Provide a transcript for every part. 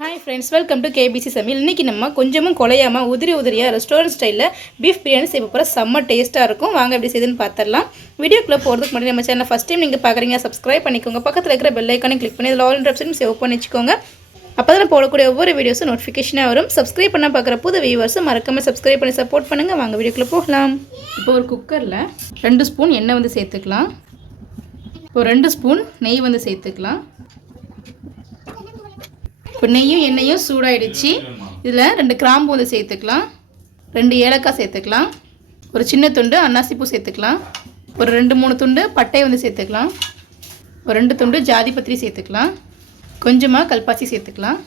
Hi friends, welcome to KBC சமையல். இன்றைக்கி நம்ம கொஞ்சமும் குலையாமல் உதிரியாக ரெஸ்டாரண்ட் ஸ்டைலில் பீஃப் பிரியாணி செய்ய போகிற செம்ம டேஸ்ட்டாக இருக்கும். வாங்க எப்படி செய்யுதுன்னு பார்த்துடலாம். வீடியோக்குள்ளே போகிறதுக்கு முன்னாடி நம்ம சேனல் ஃபஸ்ட் டைம் நீங்கள் பார்க்குறீங்க, சப்ஸ்கிரைப் பண்ணிக்கோங்க. பக்கத்தில் இருக்கிற பெல் ஐக்கானே கிளிக் பண்ணி அதில் ஆல் ஆப்ஷன் சேவ் பண்ணி வச்சுக்கோங்க. அப்போ தான் போடக்கூடிய ஒவ்வொரு வீடியோஸும் நோட்டிஃபிகேஷனாக வரும். சப்ஸ்கிரைப் பண்ண பார்க்குற புது வியூவர்ஸும் மறக்காமல் சப்ஸ்கிரைப் பண்ணி சப்போர்ட் பண்ணுங்கள். வாங்க வீடியோக்குள்ளே போகலாம். இப்போ ஒரு குக்கரில் 2 ஸ்பூன் எண்ணெய் வந்து சேர்த்துக்கலாம். இப்போ 2 ஸ்பூன் நெய் வந்து சேர்த்துக்கலாம். இப்போ நெய்யும் எண்ணெயும் சூடாயிடுச்சு. இதில் 2 கிராம்பு வந்து சேர்த்துக்கலாம், 2 ஏலக்காய் சேர்த்துக்கலாம், ஒரு சின்ன துண்டு அன்னாசிப்பூ சேர்த்துக்கலாம், ஒரு 2-3 துண்டு பட்டை வந்து சேர்த்துக்கலாம், ஒரு 2 துண்டு ஜாதி பத்திரி சேர்த்துக்கலாம், கொஞ்சமாக கல்பாசி சேர்த்துக்கலாம்,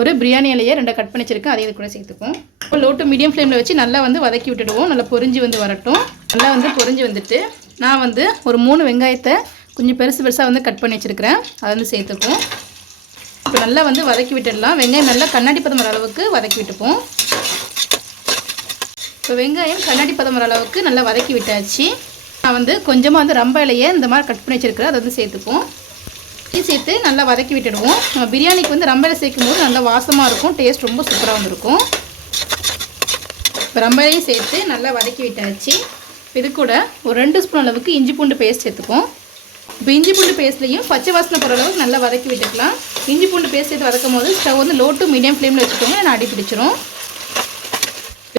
ஒரு பிரியாணி இலையை 2 கட் பண்ணி வச்சுருக்கேன், அதை இது கூட சேர்த்துப்போம். இப்போ லோ டு மீடியம் ஃப்ளேமில் வச்சு நல்லா வந்து வதக்கி விட்டுடுவோம். நல்லா பொரிஞ்சு வந்து வரட்டும். நல்லா வந்து பொரிஞ்சு வந்துட்டு நான் வந்து ஒரு 3 வெங்காயத்தை கொஞ்சம் பெருசாக வந்து கட் பண்ணி வச்சுருக்கிறேன், அதை வந்து சேர்த்துப்போம். இப்போ நல்லா வந்து வதக்கி விட்டுடலாம். வெங்காயம் நல்லா கண்ணாடி பதம் வர அளவுக்கு வதக்கி விட்டுப்போம். இப்போ வெங்காயம் கண்ணாடி பதம் வர அளவுக்கு நல்லா வதக்கி விட்டாச்சு. நான் வந்து கொஞ்சமாக வந்து ரம்ப இலையை இந்த மாதிரி கட் பண்ணி வச்சுருக்கிறேன், அதை வந்து சேர்த்துப்போம். இது சேர்த்து நல்லா வதக்கி விட்டுடுவோம். நம்ம பிரியாணிக்கு வந்து ரம்ப இலை சேர்க்கும் போது நல்லா வாசமாக இருக்கும், டேஸ்ட் ரொம்ப சூப்பராக வந்துருக்கும். இப்போ ரம்ப இலையும் சேர்த்து நல்லா வதக்கி விட்டாச்சு. இது கூட ஒரு 2 ஸ்பூன் அளவுக்கு இஞ்சி பூண்டு பேஸ்ட் சேர்த்துப்போம். இப்போ இஞ்சி பூண்டு பேஸ்ட்லையும் பச்சை வாசனை போகிற அளவுக்கு நல்லா வதக்கி விட்டுக்கலாம். இஞ்சி பூண்டு பேஸ்ட் சேர்த்து வதக்கும் போது ஸ்டவ் வந்து லோ டு மீடியம் ஃப்ளேமில் வச்சுக்கோங்க, நான் அடி பிடிச்சிரும்.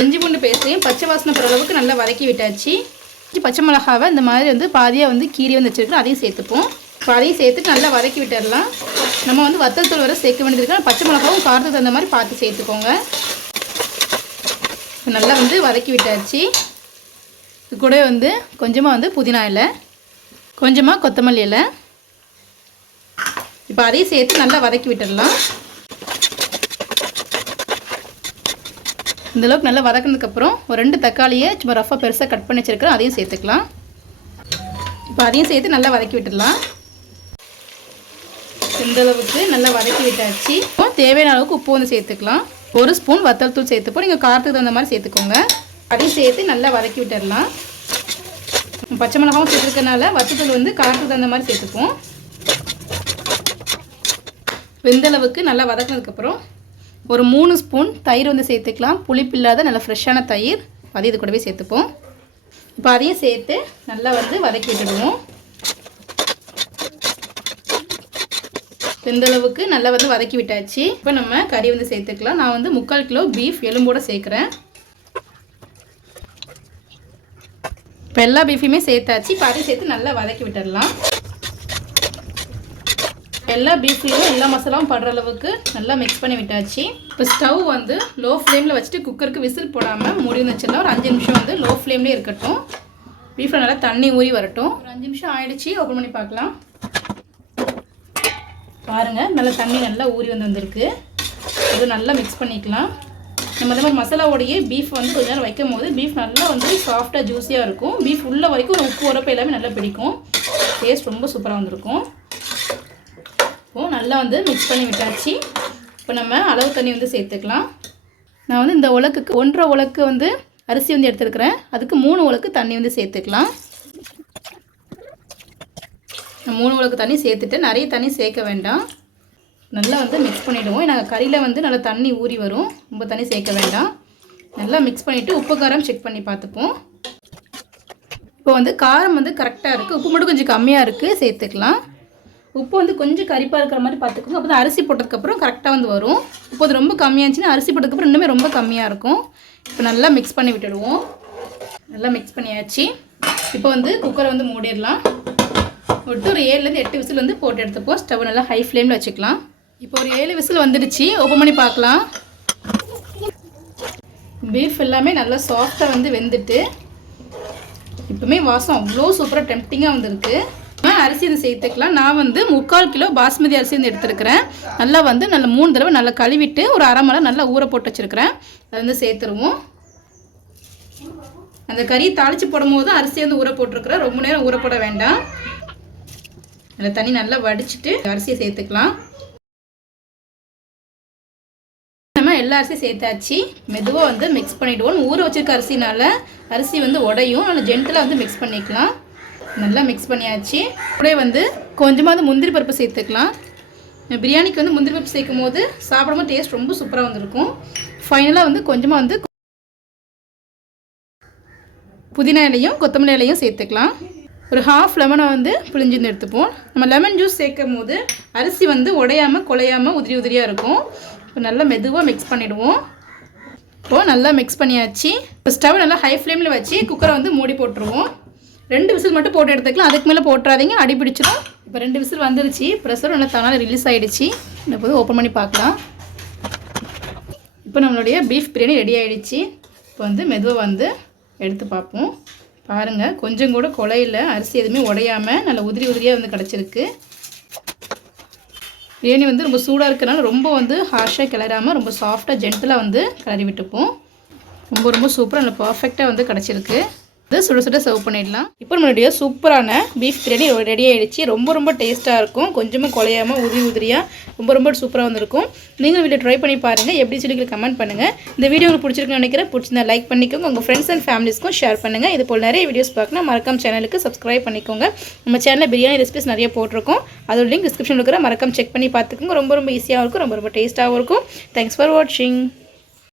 இஞ்சி பூண்டு பேஸ்ட்லையும் பச்சை வாசனை போகிற அளவுக்கு நல்லா வதக்கி விட்டாச்சு. பச்சை மிளகாவை இந்த மாதிரி வந்து பாதியாக வந்து கீரி வந்து வச்சுருக்கோம், அதையும் சேர்த்துப்போம். இப்போ அதையும் சேர்த்துட்டு நல்லா வதக்கி விட்டுடலாம். நம்ம வந்து வத்தல் தூள் வர சேர்க்க வேண்டியது, பச்சை மிளகாவும் காரத்துக்கு தகுந்த மாதிரி பார்த்து சேர்த்துக்கோங்க. நல்லா வந்து வதக்கி விட்டாச்சு. இது கூட வந்து கொஞ்சமாக வந்து புதினா இலை, கொஞ்சமாக கொத்தமல்லி இலை, இப்போ அதையும் சேர்த்து நல்லா வதக்கி விட்டுடலாம். இந்தளவுக்கு நல்லா வதக்கினதுக்கப்புறம் ஒரு 2 தக்காளியை சும்மா ரஃபாக பெருசாக கட் பண்ணி வச்சுருக்கிறேன், அதையும் சேர்த்துக்கலாம். இப்போ அதையும் சேர்த்து நல்லா வதக்கி விட்டுடலாம். இந்தளவுக்கு நல்லா வதக்கி விட்டாச்சு. இப்போ தேவையான அளவுக்கு உப்பு வந்து சேர்த்துக்கலாம். 1 ஸ்பூன் வத்தல் தூள் சேர்த்துப்போம், நீங்கள் காரத்துக்கு தகுந்த மாதிரி சேர்த்துக்கோங்க. அதையும் சேர்த்து நல்லா வதக்கி விட்டுடலாம். பச்சை மிளகாவும் சேர்த்துருக்கனால வத்தத்தூள் வந்து காரத்துக்கு தகுந்த மாதிரி சேர்த்துப்போம். வெந்தளவுக்கு நல்லா வதக்கினதுக்கப்புறம் ஒரு 3 ஸ்பூன் தயிர் வந்து சேர்த்துக்கலாம். புளிப்பு இல்லாத நல்ல ஃப்ரெஷ்ஷான தயிர், அது இது கூடவே சேர்த்துப்போம். இப்போ அதையும் சேர்த்து நல்லா வந்து வதக்கி விட்டுடுவோம். வெந்தளவுக்கு நல்லா வந்து வதக்கி விட்டாச்சு. இப்போ நம்ம கறி வந்து சேர்த்துக்கலாம். நான் வந்து 3/4 கிலோ பீஃப் எலும்போடு சேர்க்குறேன். இப்போ எல்லா பீஃபையுமே சேர்த்தாச்சு. இப்போ அதையும் சேர்த்து நல்லா வதக்கி விட்டுடலாம். எல்லா பீஃப்லையும் எல்லா மசாலாவும் படுற அளவுக்கு நல்லா மிக்ஸ் பண்ணி விட்டாச்சு. இப்போ ஸ்டவ் வந்து லோ ஃப்ளேமில் வச்சுட்டு குக்கருக்கு விசில் போடாமல் மூடி வச்சிடலாம். ஒரு 5 நிமிஷம் வந்து லோ ஃப்ளேம்லேயே இருக்கட்டும். பீஃபில் நல்லா தண்ணி ஊறி வரட்டும். ஒரு 5 நிமிஷம் ஆயிடுச்சு, ஓப்பன் பண்ணி பார்க்கலாம். பாருங்கள், நல்லா தண்ணி நல்லா ஊறி வந்திருக்கு. அது நல்லா மிக்ஸ் பண்ணிக்கலாம். நம்ம இந்த மாதிரி மசாலாவோடையே பீஃப் வந்து கொஞ்ச நேரம் வைக்கும் போது பீஃப் நல்லா வந்து சாஃப்டாக ஜூஸியாக இருக்கும். பீஃப் உள்ள வரைக்கும் ஒரு உப்பு உரப்பு எல்லாமே நல்லா பிடிக்கும். டேஸ்ட் ரொம்ப சூப்பராக வந்திருக்கும். இப்போ நல்லா வந்து மிக்ஸ் பண்ணி விட்டாச்சு. இப்போ நம்ம அளவு தண்ணி வந்து சேர்த்துக்கலாம். நான் வந்து இந்த உலக்குக்கு 1.5 உலக்கு வந்து அரிசி வந்து எடுத்துருக்கிறேன், அதுக்கு 3 உலக்கு தண்ணி வந்து சேர்த்துக்கலாம். 3 உலக்கு தண்ணி சேர்த்துட்டு நிறைய தண்ணி சேர்க்க வேண்டாம். நல்லா வந்து மிக்ஸ் பண்ணிவிடுவோம். நாங்கள் கறியில் வந்து நல்லா தண்ணி ஊறி வரும், ரொம்ப தண்ணி சேர்க்க வேண்டாம். நல்லா மிக்ஸ் பண்ணிவிட்டு உப்பு காரம் செக் பண்ணி பார்த்துப்போம். இப்போ வந்து காரம் வந்து கரெக்டாக இருக்குது, உப்பு மட்டும் கொஞ்சம் கம்மியாக இருக்குது, சேர்த்துக்கலாம். உப்பு வந்து கொஞ்சம் கரிப்பாக இருக்கிற மாதிரி பார்த்துக்கோங்க, அப்போ தான் அரிசி போட்டதுக்கப்புறம் கரெக்டாக வந்து வரும். இப்போ அது ரொம்ப கம்மியாக இருந்துச்சுன்னா அரிசி போட்டதுக்கப்புறம் இன்னுமே ரொம்ப கம்மியாக இருக்கும். இப்போ நல்லா மிக்ஸ் பண்ணி விட்டுடுவோம். நல்லா மிக்ஸ் பண்ணியாச்சு. இப்போ வந்து குக்கரை வந்து மூடிடலாம். விட்டு ஒரு 7-8 விசில் வந்து போட்டு எடுத்துப்போம். ஸ்டவ் நல்லா ஹை ஃப்ளேமில் வச்சுக்கலாம். இப்போ ஒரு 7 விசில் வந்துடுச்சு, ஓப்பன் பண்ணி பார்க்கலாம். பீஃப் எல்லாமே நல்லா சாஃப்டாக வந்து வெந்துட்டு இப்போமே வாசம் அவ்வளோ சூப்பராக டெம்ப்டிங்காக வந்துருக்கு. அரிசி வந்து சேர்த்துக்கலாம். நான் வந்து 3/4 கிலோ பாஸ்மதி அரிசி வந்து எடுத்துருக்கிறேன். நல்லா வந்து நல்லா 3 தடவை நல்லா கழுவிட்டு ஒரு அரை மணி நேரம் நல்லா ஊற போட்டு வச்சுருக்கிறேன், அதை வந்து சேர்த்துருவோம். அந்த கறி தாளித்து போடும் போது அரிசி வந்து ஊற போட்டிருக்கிறேன், ரொம்ப நேரம் ஊற போட வேண்டாம். அந்த தண்ணி நல்லா வடிச்சிட்டு அரிசியை சேர்த்துக்கலாம். நம்ம எல்லா அரிசியும் சேர்த்தாச்சு. மெதுவாக வந்து மிக்ஸ் பண்ணிவிடுவோம். ஊற வச்சுருக்க அரிசினால அரிசி வந்து உடையும், நல்லா ஜென்டலாக வந்து மிக்ஸ் பண்ணிக்கலாம். நல்லா மிக்ஸ் பண்ணியாச்சு. அப்படியே வந்து கொஞ்சமாக முந்திரி பருப்பு சேர்த்துக்கலாம். பிரியாணிக்கு வந்து முந்திரி பருப்பு சேர்க்கும் போது சாப்பிடும்போது டேஸ்ட் ரொம்ப சூப்பராக வந்துருக்கும். ஃபைனலாக வந்து கொஞ்சமாக வந்து புதினா இலையும் கொத்தமல்லி இலையும் சேர்த்துக்கலாம். ஒரு ஹாஃப் லெமனை வந்து பிழிஞ்சு வந்து எடுத்துப்போம். நம்ம லெமன் ஜூஸ் சேர்க்கும் போது அரிசி வந்து உடையாமல் குலையாமல் உதிரி உதிரியாக இருக்கும். இப்போ நல்லா மெதுவாக மிக்ஸ் பண்ணிவிடுவோம். இப்போது நல்லா மிக்ஸ் பண்ணியாச்சு. இப்போ ஸ்டவ் நல்லா ஹை ஃப்ளேமில் வச்சு குக்கரை வந்து மூடி போட்டுருவோம். 2 விசில் மட்டும் போட்டு எடுத்துக்கலாம், அதுக்கு மேலே போட்டுறாதீங்க, அடி பிடிச்சிடும். இப்போ 2 விசில் வந்துருச்சு, ப்ரெஷரும் நல்லா தானாக ரிலீஸ் ஆகிடுச்சு. இப்போ ஓப்பன் பண்ணி பார்க்கலாம். இப்போ நம்மளுடைய பீஃப் பிரியாணி ரெடி ஆகிடுச்சு. இப்போ வந்து மெதுவாக வந்து எடுத்து பார்ப்போம். பாருங்கள், கொஞ்சம் கூட குலையில் அரிசி எதுவுமே உடையாமல் நல்ல உதிரி உதிரியாக வந்து கிடச்சிருக்கு. பிரியாணி வந்து ரொம்ப சூடாக இருக்கிறனால ரொம்ப வந்து ஹார்ஷாக கிளறாமல் ரொம்ப சாஃப்டாக ஜென்டலாக வந்து கிளறி விட்டுப்போம். ரொம்ப சூப்பராக நல்ல பர்ஃபெக்டாக வந்து கிடச்சிருக்கு. சுட சுட சர்வ் பண்ணிடலாம். இப்போ நம்மளுடைய சூப்பரான பீஃப் பிரியாணி ரெடி ஆகிடுச்சு. ரொம்ப டேஸ்ட்டாக இருக்கும். கொஞ்சமாக குலையாமல் உதிரியாக ரொம்ப சூப்பராக வந்துருக்கும். நீங்களும் வீட்டில் ட்ரை பண்ணி பாருங்கள். எப்படி சொல்லி கமெண்ட் பண்ணுங்கள். இந்த வீடியோ உங்களுக்கு பிடிச்சிருக்குன்னு நினைக்கிறேன். பிடிச்சிருந்தா லைக் பண்ணிக்கோங்க. உங்கள் ஃப்ரெண்ட்ஸ் அண்ட் ஃபேமிலிஸ்க்கும் ஷேர் பண்ணுங்கள். இது போல் நிறைய வீடியோஸ் பார்க்கணும் மறக்காம சேனலுக்கு சப்ஸ்கிரைப் பண்ணிக்கோங்க. நம்ம சேனலில் பிரியாணி ரெசிபிஸ் நிறைய போட்டிருக்கோம். அதோட லிங்க் டிஸ்கிரிப்ஷனில் இருக்கிற மறக்காம செக் பண்ணி பார்த்துக்கோங்க. ரொம்ப ஈஸியாக இருக்கும். ரொம்ப டேஸ்ட்டாகவும் இருக்கும். தேங்க்ஸ் ஃபார் வாட்சிங்.